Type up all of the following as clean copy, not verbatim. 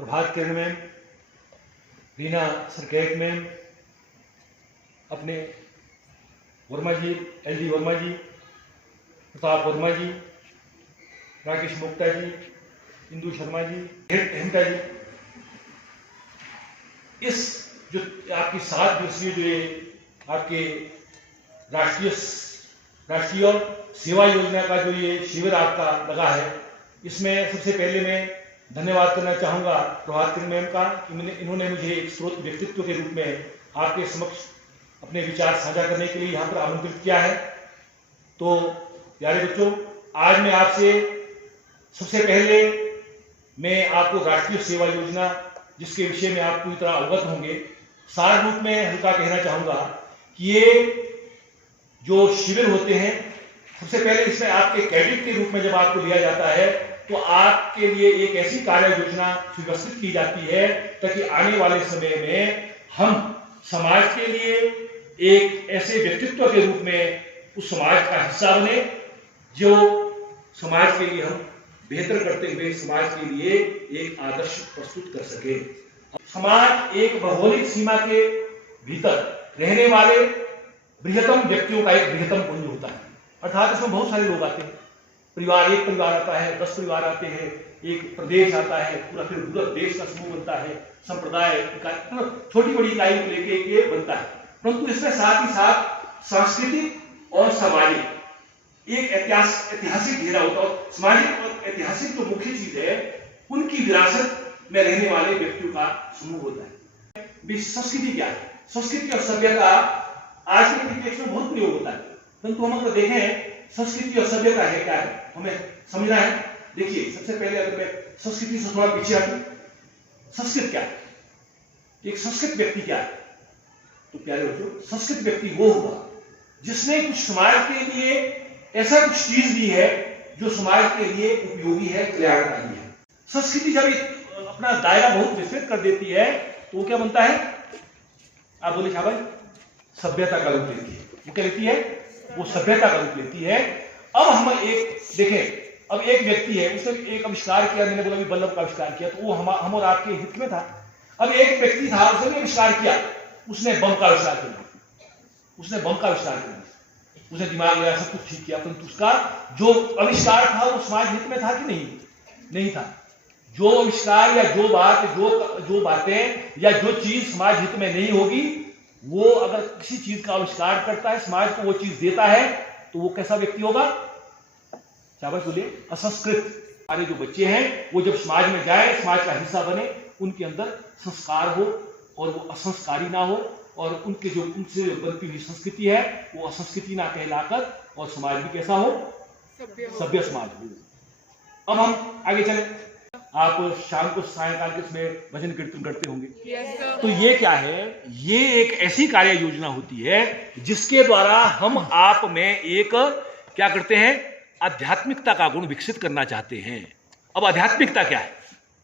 प्रभात किरण ma'am, Reena सरकेट ma'am, अपने वर्मा जी, LD. Verma जी, प्रताप वर्मा जी, राकेश मोक्ता जी, इंदु शर्मा जी, हेमता जी, इस जो आपकी 7 दिवसीय जो ये आपके राष्ट्रीय सेवा योजना का जो ये शिविर आपका लगा है, इसमें सबसे पहले मैं धन्यवाद करना चाहूँगा प्रभात किरण मैम का कि इन्होंने मुझे एक स्रोत व्यक्तित्व के रूप में आपके समक्ष अपने विचार साझा करने के लिए यहाँ पर आमंत्रित किया है। तो प्यारे बच्चों, आज मैं आपसे सबसे पहले मैं आपको राष्ट्रीय सेवा योजना, जिसके विषय में आप पूरी तरह अवगत होंगे, सार रूप में हल्का कहना चाहूँगा कि ये जो शिविर होते हैं, सबसे पहले इसमें आपके कैडेट के रूप में जब आपको लिया जाता है तो आपके लिए एक ऐसी कार्य योजना सुव्यवस्थित की जाती है ताकि आने वाले समय में हम समाज के लिए एक ऐसे व्यक्तित्व के रूप में उस समाज का हिस्सा बने जो समाज के लिए हम बेहतर करते हुए समाज के लिए एक आदर्श प्रस्तुत कर सके। समाज एक भौगोलिक सीमा के भीतर रहने वाले बृहत्तम व्यक्तियों का एक बृहत्तम पुंज होता है, अर्थात इसमें बहुत सारे लोग आते हैं। परिवार, एक परिवार आता है, 10 परिवार आते हैं, एक प्रदेश आता है, पूरा देश का समूह बनता है, संप्रदाय, छोटी बड़ी इकाई को लेके ये बनता है। परंतु इसमें साथ ही साथ सांस्कृतिक और सामाजिक एक ऐतिहासिक घेरा होता है। सामाजिक और ऐतिहासिक जो मुख्य चीज है, उनकी विरासत में रहने वाले व्यक्तियों का समूह होता है। संस्कृति क्या है? संस्कृति और सभ्यता आज के परिप्रेक्ष्य में बहुत प्रयोग होता है, परंतु हम अगर देखें संस्कृति और सभ्यता है क्या है, हमें समझना है। देखिए, सबसे पहले अगर मैं संस्कृति से थोड़ा पीछे हटूं, संस्कृत क्या है, एक संस्कृत व्यक्ति क्या है? तो प्यारे बच्चों, संस्कृत व्यक्ति वो होगा जिसने कुछ समाज के लिए ऐसा कुछ चीज दी है जो समाज के लिए उपयोगी है, कल्याणकारी है। संस्कृति जब अपना दायरा बहुत विस्तृत कर देती है तो वो क्या बनता है? आप बोले शाबाश, सभ्यता का रूप लेती है। वो क्या लेती है? वो सभ्यता का रूप लेती है। अब हम एक देखें, अब एक व्यक्ति है, उसने एक आविष्कार किया, मैंने बोला बल्ब का आविष्कार किया, तो वो हम और आपके हित में था। अब एक व्यक्ति था, उसने आविष्कार किया, उसने बम का आविष्कार किया, उसने दिमाग लगाया, सब कुछ ठीक किया, परंतु उसका जो आविष्कार था वो समाज हित में था कि नहीं था। जो आविष्कार या जो बातें या जो चीज समाज हित में नहीं होगी, वो अगर किसी चीज का आविष्कार करता है, समाज को वो चीज देता है, तो वो कैसा व्यक्ति होगा? शाबाश बोलिए, असंस्कृत। हमारे जो बच्चे हैं वो जब समाज में जाए, समाज का हिस्सा बने, उनके अंदर संस्कार हो और वो असंस्कारी ना हो, और उनसे बनती हुई संस्कृति है वो असंस्कृति ना कहलाकर और समाज भी कैसा हो? सभ्य समाज हो। अब हम आगे चले। आप शाम को सायंकाल के इसमें भजन कीर्तन करते होंगे। तो ये क्या है? ये एक ऐसी कार्य योजना होती है जिसके द्वारा हम आप में एक क्या करते हैं? आध्यात्मिकता का गुण विकसित करना चाहते हैं। अब आध्यात्मिकता क्या है?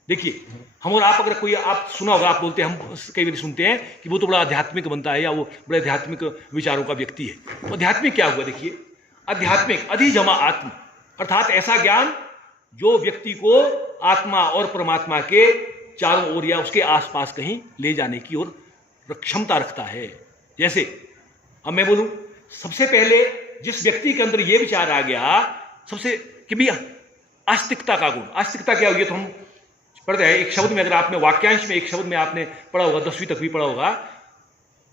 देखिए, हम और आप, अगर कोई आप सुना होगा, आप बोलते हैं, हम कई बार सुनते हैं कि वो तो बड़ा आध्यात्मिक बनता है या वो बड़े आध्यात्मिक विचारों का व्यक्ति है। तो आध्यात्मिक क्या हुआ? देखिए, आध्यात्मिक अधिजमा आत्म, अर्थात ऐसा ज्ञान जो व्यक्ति को आत्मा और परमात्मा के चारों ओर या उसके आसपास कहीं ले जाने की ओर क्षमता रखता है। जैसे अब मैं बोलूं, सबसे पहले जिस व्यक्ति के अंदर यह विचार आ गया सबसे कि भी आस्तिकता का गुण, आस्तिकता क्या हुई? तो हम पढ़ते हैं एक शब्द में, अगर आपने वाक्यांश में एक शब्द में आपने पढ़ा होगा, 10वीं तक भी पढ़ा होगा,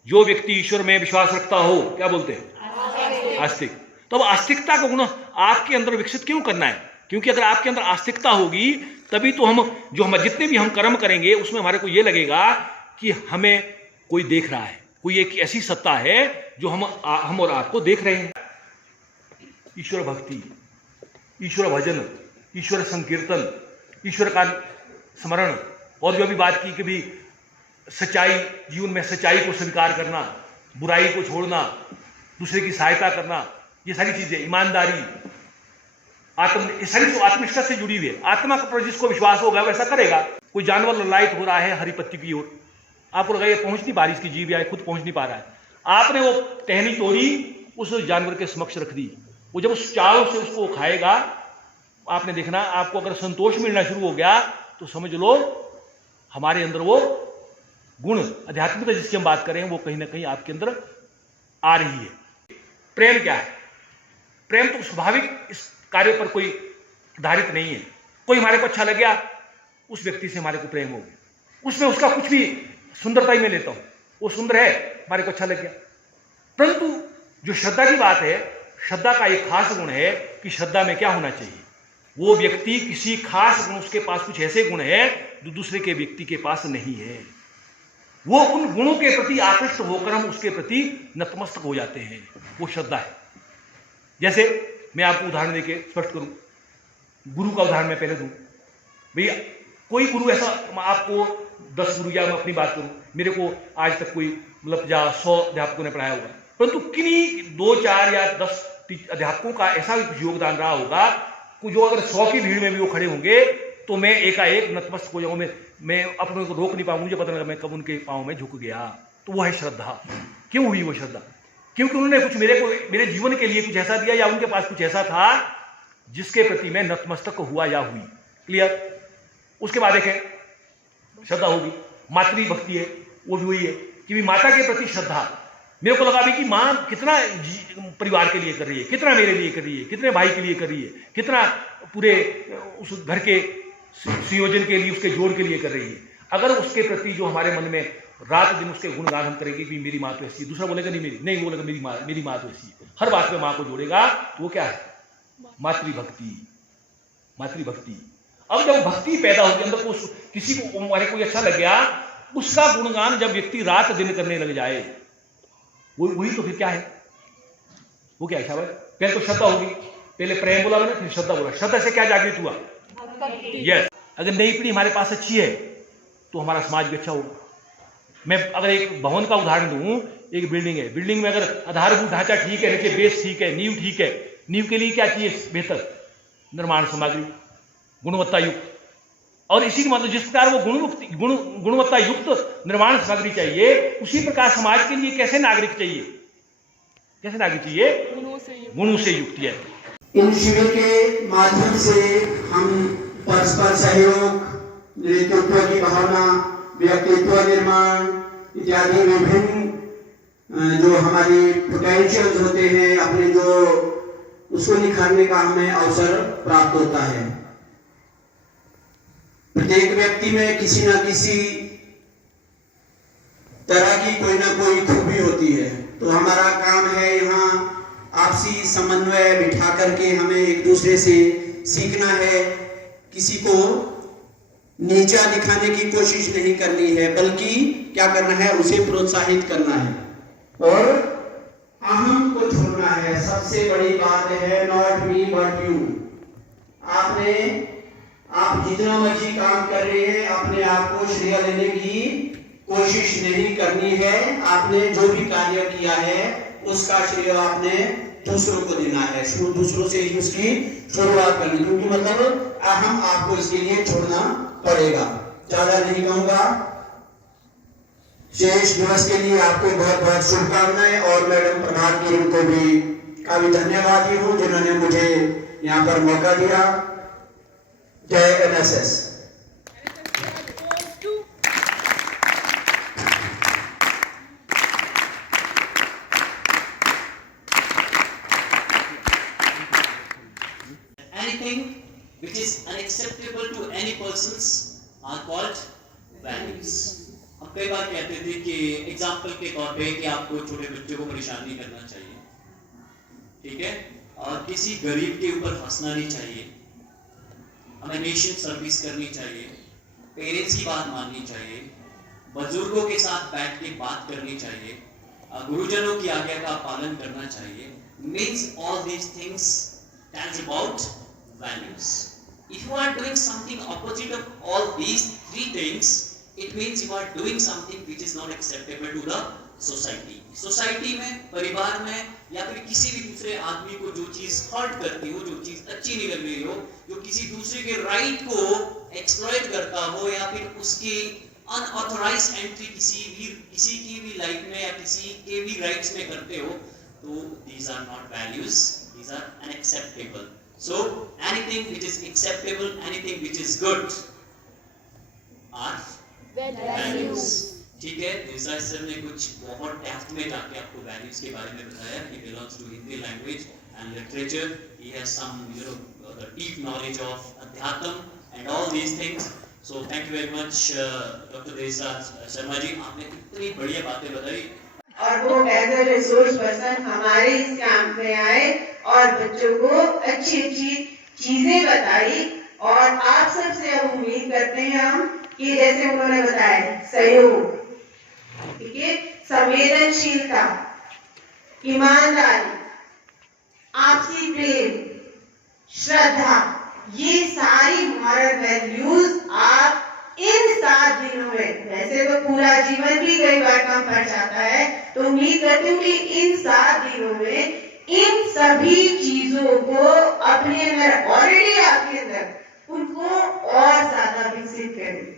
जो व्यक्ति ईश्वर में विश्वास रखता हो, क्या बोलते हैं? आस्तिक। तो अब आस्तिकता का गुण आपके अंदर विकसित क्यों करना है? क्योंकि अगर आपके अंदर आस्तिकता होगी तभी तो हम जितने भी हम कर्म करेंगे उसमें हमारे को ये लगेगा कि हमें कोई देख रहा है, कोई एक ऐसी सत्ता है जो हम और आपको देख रहे हैं। ईश्वर भक्ति, ईश्वर भजन, ईश्वर संकीर्तन, ईश्वर का स्मरण, और जो भी बात की कि भी सच्चाई, जीवन में सच्चाई को स्वीकार करना, बुराई को छोड़ना, दूसरे की सहायता करना, ये सारी चीजें, ईमानदारी, ये सारी जो आत्मनिष्ठा से जुड़ी हुई है। आत्मा का पर जिसको विश्वास होगा वैसा करेगा। कोई जानवर ललायत हो रहा है हरी पत्ती की ओर, आपको लगा ये पहुंच नहीं पा रही, इसकी जीभ या खुद पहुंच नहीं पा रहा है, आपने वो टहनी तोड़ी, उस जानवर के समक्ष रख दी, वो जब उस चारों से उसको खाएगा, आपने देखना, आपको अगर संतोष मिलना शुरू हो गया तो समझ लो हमारे अंदर वो गुण आध्यात्मिकता जिसकी हम बात करें वो कहीं ना कहीं आपके अंदर आ रही है। प्रेम क्या है? प्रेम तो स्वाभाविक इस कार्य पर कोई आधारित नहीं है। कोई हमारे को अच्छा लग गया, उस व्यक्ति से हमारे को प्रेम हो गया, उसमें उसका कुछ भी सुंदरता ही मैं लेता हूं, वो सुंदर है, हमारे को अच्छा लग गया। परंतु जो श्रद्धा की बात है, श्रद्धा का एक खास गुण है कि श्रद्धा में क्या होना चाहिए, वो व्यक्ति किसी खास गुण, उसके पास कुछ ऐसे गुण है जो दूसरे के व्यक्ति के पास नहीं है। वो उन गुणों के प्रति आकृष्ट होकर हम उसके प्रति नतमस्तक हो जाते हैं, वो श्रद्धा है। जैसे मैं आपको उदाहरण देके स्पष्ट करूं, गुरु का उदाहरण मैं पहले दूं। भैया कोई गुरु ऐसा, आपको 10 गुरु, या मैं अपनी बात करूं, मेरे को आज तक कोई मतलब 100 अध्यापकों ने पढ़ाया होगा, परंतु किन्हीं 2, 4 या 10 अध्यापकों का ऐसा भी कुछ योगदान रहा होगा, जो अगर 100 की भीड़ में भी वो खड़े होंगे तो मैं एकाएक नतमस्तक हो जाऊंगा, मैं अपने को रोक नहीं पाऊंगा, मुझे पता लगा मैं कब उनके पांव में झुक गया। तो वो है श्रद्धा। क्यों हुई वो श्रद्धा? क्योंकि उन्होंने कुछ मेरे जीवन के लिए कुछ ऐसा दिया, या उनके पास कुछ ऐसा था जिसके प्रति मैं नतमस्तक हुआ या हुई। क्लियर? उसके बाद देखें, श्रद्धा होगी, मातृ भक्ति है, वो भी हुई है कि माता के प्रति श्रद्धा। मेरे को लगा भी कि माँ कितना परिवार के लिए कर रही है, कितना मेरे लिए कर रही है, कितने भाई के लिए कर रही है, कितना पूरे उस घर के संयोजन के लिए, उसके जोड़ के लिए कर रही है। अगर उसके प्रति जो हमारे मन में रात दिन उसके गुणगान हम करेंगे कि मेरी माँ तो ऐसी है, दूसरा बोलेगा नहीं वो बोलेगा मेरी माँ तो ऐसी है, हर बात में माँ को जोड़ेगा, तो वो क्या है? मातृभक्ति। अब जब भक्ति पैदा होगी अंदर को, किसी को हमारे को अच्छा लग गया, उसका गुणगान जब व्यक्ति रात दिन करने लग जाए, वही तो फिर क्या है? वो क्या है? शाबाश। पहले तो श्रद्धा होगी, पहले प्रेम बोला मैंने, फिर श्रद्धा बोला। श्रद्धा से क्या जागृत हुआ? यस। अगर नई पीढ़ी हमारे पास अच्छी है तो हमारा समाज भी अच्छा होगा। मैं अगर एक भवन का उदाहरण दूं, एक बिल्डिंग है, बिल्डिंग में अगर आधारभूत ढांचा ठीक है, नीचे बेस ठीक है, नींव ठीक है, नींव के लिए क्या चाहिए? बेहतर निर्माण सामग्री, गुणवत्ता युक्त। और इसी के मतलब जिस प्रकार वो गुणवत्ता युक्त निर्माण सामग्री चाहिए, उसी प्रकार समाज के लिए कैसे नागरिक चाहिए? कैसे नागरिक चाहिए? गुणों से युक्त है। इन शिविर के माध्यम से हम परस्पर सहयोग, नेतृत्व की भावना, व्यक्तित्व निर्माण इत्यादि विभिन्न जो हमारी पोटेंशियल्स होते हैं अपने, जो उसको निखारने का हमें अवसर प्राप्त होता है। प्रत्येक व्यक्ति में किसी न किसी तरह की कोई ना कोई खूबी होती है, तो हमारा काम है यहाँ आपसी समन्वय बिठा करके हमें एक दूसरे से सीखना है। किसी को नीचा दिखाने की कोशिश नहीं करनी है, बल्कि क्या करना है? उसे प्रोत्साहित करना है और अहम को छोड़ना है। सबसे बड़ी बात है नॉट मी बट यू। आप जितना मर्जी काम कर रहे हैं, अपने आप को श्रेय लेने की कोशिश नहीं करनी है। आपने जो भी कार्य किया है उसका श्रेय आपने दूसरों को देना है, दूसरों से ही उसकी शुरुआत करनी, क्योंकि मतलब अहम आपको इसके लिए छोड़ना पड़ेगा। ज्यादा नहीं कहूंगा। शेष दिवस के लिए आपको बहुत बहुत शुभकामनाएं, और मैडम प्रभात की उनको भी काफी धन्यवाद हूँ जिन्होंने मुझे यहाँ पर मौका दिया। जय NSS। Anything which is unacceptable to any persons are called values. हम कई बार कहते थे कि एग्जाम्पल के तौर पे कि आपको छोटे बच्चों को परेशान नहीं करना चाहिए, ठीक है, और किसी गरीब के ऊपर हंसना नहीं चाहिए, हमें नेशन सर्विस करनी चाहिए, पेरेंट्स की बात माननी चाहिए, बुजुर्गों के साथ बैठ के बात करनी चाहिए, गुरुजनों की आज्ञा का पालन करना चाहिए। Means all these things tells about values. If you are doing something opposite of all these three things, it means you are doing something which is not acceptable to the society. Society में, परिवार में, या फिर किसी भी दूसरे आदमी को जो चीज हर्ट करती हो, जो चीज अच्छी नहीं लग रही हो, जो किसी दूसरे के राइट को एक्सप्लॉइट करता हो, या फिर उसकी अनऑथराइज्ड एंट्री किसी की भी लाइफ में या किसी के भी राइट्स में करते हो, तो these are not values, these are unacceptable. So anything which is acceptable, anything which is good are values. ठीक है, दिशा सर ने कुछ बहुत डेप्थ में जाके आपको वैल्यूज के बारे में बताया। He belongs to Hindi language and literature. He has some, the deep knowledge of Adhyatam and all these things. So thank you very much, Dr. Desai Sharma जी, आपने इतनी बढ़िया बातें बताई। और वो एज अ रिसोर्स पर्सन हमारे इस camp में आए और बच्चों को अच्छी अच्छी चीजें बताई। और आप सबसे अब उम्मीद करते हैं हम कि जैसे उन्होंने बताया सहयोग, ठीक है, संवेदनशीलता, ईमानदारी, आपसी प्रेम, श्रद्धा, ये सारी मॉरल वैल्यूज आप इन 7 दिनों में, वैसे तो पूरा जीवन भी कई बार कम पड़ जाता है, तो उम्मीद करती हूँ कि इन 7 दिनों में इन सभी चीजों को अपने अंदर, ऑलरेडी आपके अंदर, उनको और ज्यादा विकसित करें।